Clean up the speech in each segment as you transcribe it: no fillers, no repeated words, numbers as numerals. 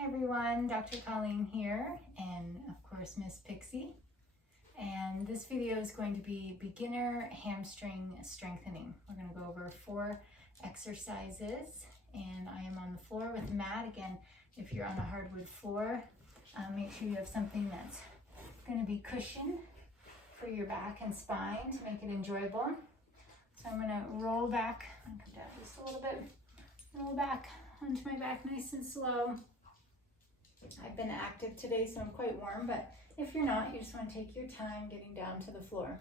Hey everyone, Dr. Colleen here, and of course Miss Pixie. And this video is going to be beginner hamstring strengthening. We're going to go over 4 exercises, and I am on the floor with Matt. Again, if you're on a hardwood floor, make sure you have something that's going to be cushioned for your back and spine to make it enjoyable. So I'm going to roll back, I'll come down just a little bit, roll back onto my back nice and slow. I've been active today, so I'm quite warm, but if you're not, you just want to take your time getting down to the floor.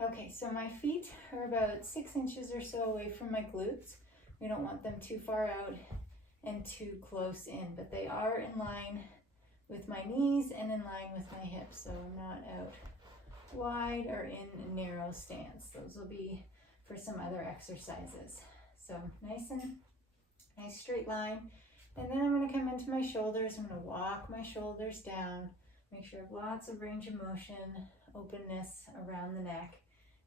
Okay, so my feet are about 6 inches or so away from my glutes. We don't want them too far out and too close in, but they are in line with my knees and in line with my hips, so I'm not out wide or in a narrow stance. Those will be for some other exercises. So nice straight line. And then I'm going to come into my shoulders. I'm going to walk my shoulders down. Make sure I have lots of range of motion, openness around the neck.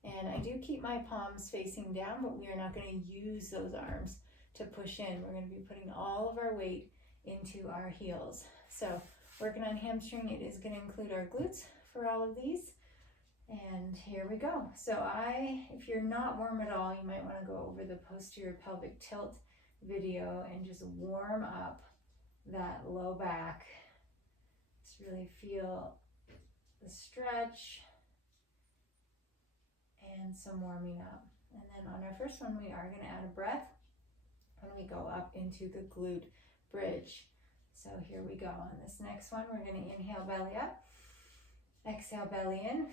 And I do keep my palms facing down, but we are not going to use those arms to push in. We're going to be putting all of our weight into our heels. So working on hamstring, it is going to include our glutes for all of these. And here we go. So if you're not warm at all, you might want to go over the posterior pelvic tilt video and just warm up that low back. Just really feel the stretch and some warming up. And then on our first one, we are going to add a breath when we go up into the glute bridge. So here we go. On this next one, we're going to inhale belly up, exhale belly in,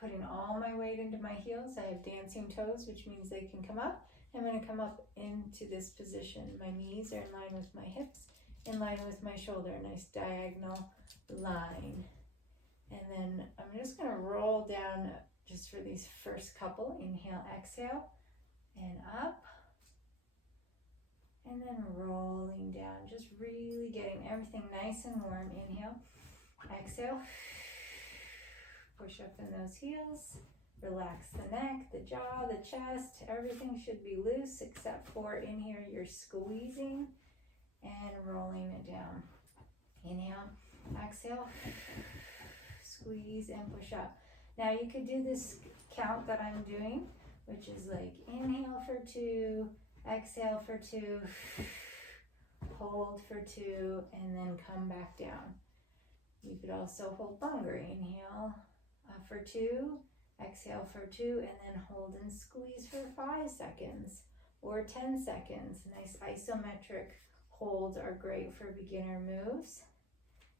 putting all my weight into my heels. I have dancing toes, which means they can come up. I'm going to come up into this position. My knees are in line with my hips, in line with my shoulder, a nice diagonal line. And then I'm just going to roll down just for these first couple. Inhale, exhale, and up. And then rolling down, just really getting everything nice and warm. Inhale, exhale, push up in those heels. Relax the neck, the jaw, the chest, everything should be loose except for in here you're squeezing and rolling it down. Inhale, exhale, squeeze and push up. Now you could do this count that I'm doing, which is like inhale for 2, exhale for 2, hold for 2, and then come back down. You could also hold longer. Inhale for 2, exhale for 2, and then hold and squeeze for 5 seconds or 10 seconds. Nice isometric holds are great for beginner moves.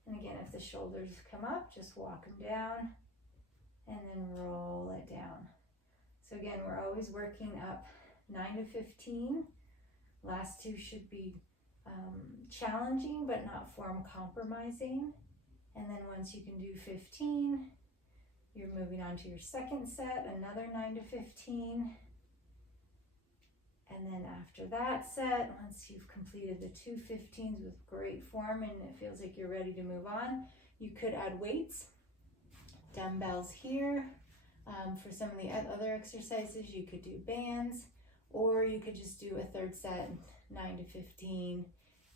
And again, if the shoulders come up, just walk them down and then roll it down. So again, we're always working up 9 to 15. Last 2 should be challenging but not form compromising. And then once you can do 15, you're moving on to your second set, another 9 to 15. And then after that set, once you've completed the 2 15s with great form and it feels like you're ready to move on, you could add weights, dumbbells here. For some of the other exercises, you could do bands, or you could just do a third set, 9 to 15,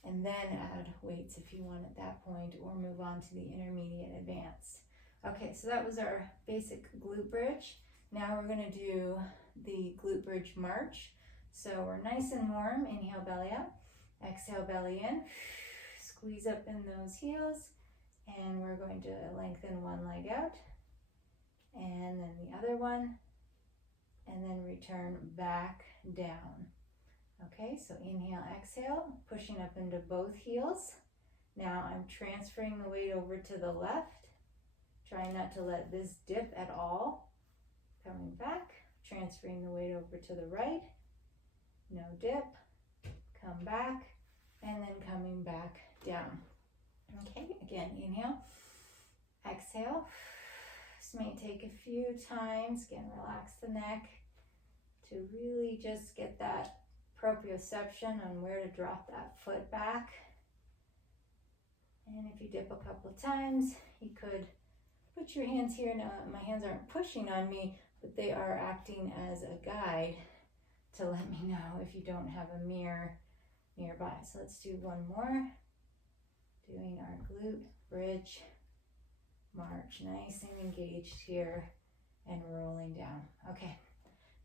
and then add weights if you want at that point, or move on to the intermediate advanced. Okay, so that was our basic glute bridge. Now we're going to do the glute bridge march. So we're nice and warm. Inhale, belly up. Exhale, belly in. Squeeze up in those heels. And we're going to lengthen one leg out. And then the other one. And then return back down. Okay, so inhale, exhale, pushing up into both heels. Now I'm transferring the weight over to the left. Trying not to let this dip at all. Coming back, transferring the weight over to the right. No dip. Come back, and then coming back down. Okay, again, inhale, exhale. This may take a few times. Again, relax the neck to really just get that proprioception on where to drop that foot back. And if you dip a couple of times, you could put your hands here. Now, my hands aren't pushing on me, but they are acting as a guide to let me know if you don't have a mirror nearby. So let's do one more. Doing our glute bridge march, nice and engaged here, and rolling down. Okay,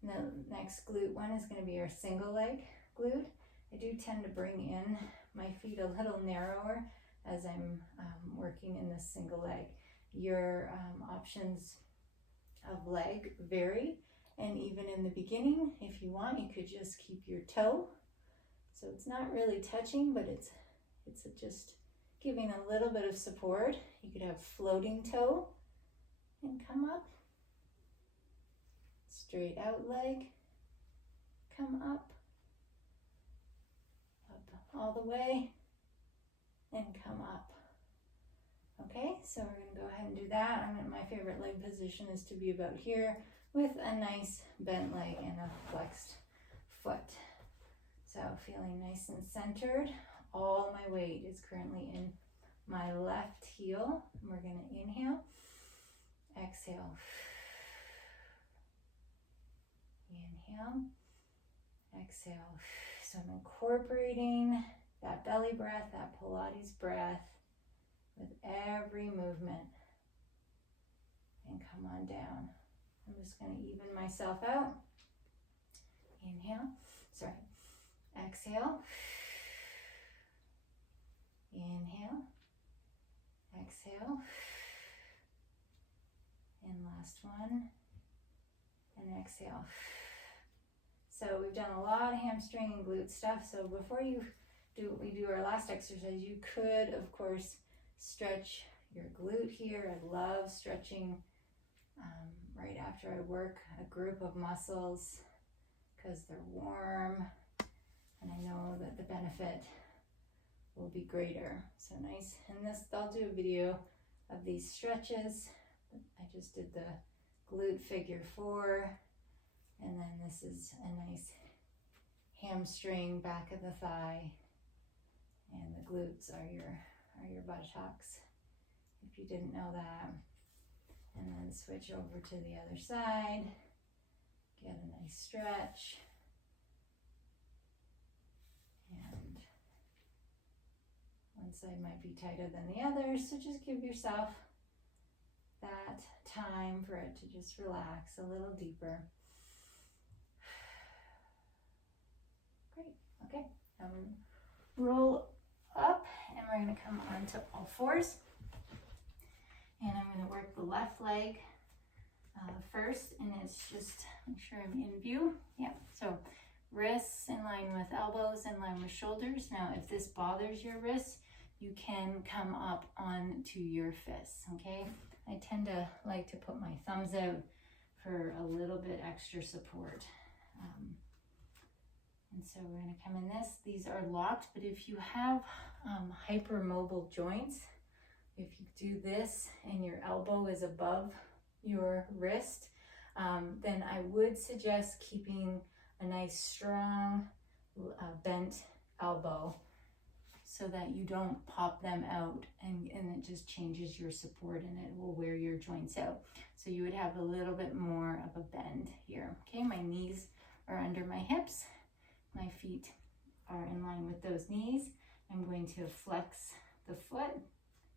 the next glute one is going to be our single leg glute. I do tend to bring in my feet a little narrower as I'm working in this single leg. Your options of leg vary, and even in the beginning, if you want, you could just keep your toe. So it's not really touching, but it's just giving a little bit of support. You could have floating toe and come up. Straight out leg, come up all the way, and come up. Okay, so we're going to go ahead and do that. My favorite leg position is to be about here with a nice bent leg and a flexed foot. So feeling nice and centered. All my weight is currently in my left heel. And we're going to inhale, exhale, inhale, exhale. So I'm incorporating that belly breath, that Pilates breath with every movement. And come on down. I'm just going to even myself out. Inhale, exhale. Inhale, exhale. And last one, and exhale. So we've done a lot of hamstring and glute stuff. So before we do our last exercise, you could, of course, stretch your glute here. I love stretching right after I work a group of muscles because they're warm, and I know that the benefit will be greater. So nice. And I'll do a video of these stretches. I just did the glute figure 4. And then this is a nice hamstring, back of the thigh, and the glutes are your buttocks, if you didn't know that. And then switch over to the other side, get a nice stretch, and one side might be tighter than the other, so just give yourself that time for it to just relax a little deeper. Great, okay, roll up, and we're going to come onto all fours, and I'm going to work the left leg first, and it's just, make sure I'm in view, yeah, so wrists in line with elbows, in line with shoulders. Now if this bothers your wrists, you can come up onto your fists, okay? I tend to like to put my thumbs out for a little bit extra support. And so we're going to come in this. These are locked, but if you have hypermobile joints, if you do this and your elbow is above your wrist, then I would suggest keeping a nice strong bent elbow so that you don't pop them out and it just changes your support and it will wear your joints out. So you would have a little bit more of a bend here. Okay, my knees are under my hips. My feet are in line with those knees. I'm going to flex the foot,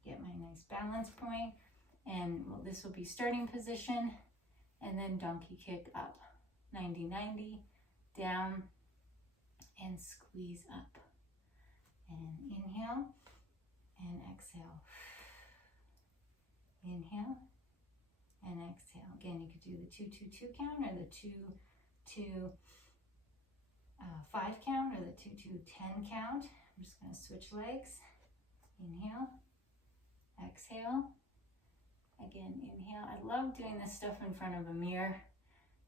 get my nice balance point, and this will be starting position, and then donkey kick up. 90-90, down, and squeeze up. And inhale, and exhale. Inhale, and exhale. Again, you could do the 2-2-2 count, or the 2-2-5 count, or the 2-2-10 count. I'm just going to switch legs. Inhale, exhale. Again, inhale. I love doing this stuff in front of a mirror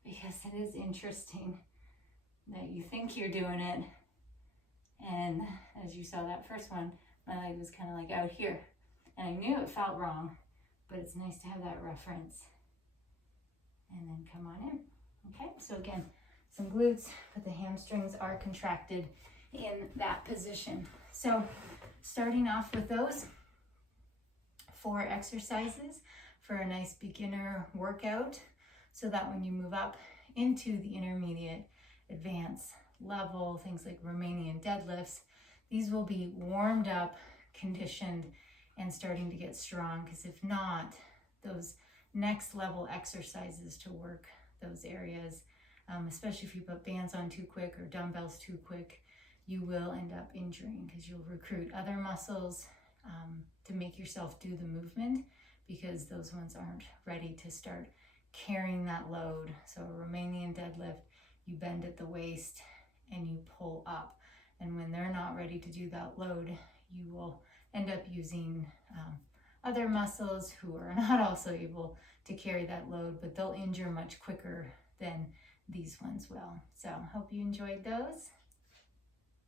because it is interesting that you think you're doing it, and as you saw that first one, my leg was kind of like out here, and I knew it felt wrong, but it's nice to have that reference. And then come on in. Okay, so again, some glutes, but the hamstrings are contracted in that position. So starting off with those 4 exercises for a nice beginner workout, so that when you move up into the intermediate, advanced level, things like Romanian deadlifts, these will be warmed up, conditioned and starting to get strong, because if not, those next level exercises to work those areas, especially if you put bands on too quick or dumbbells too quick, you will end up injuring, because you'll recruit other muscles to make yourself do the movement, because those ones aren't ready to start carrying that load. So a Romanian deadlift, you bend at the waist and you pull up. And when they're not ready to do that load, you will end up using other muscles who are not also able to carry that load, but they'll injure much quicker than these ones will. So hope you enjoyed those.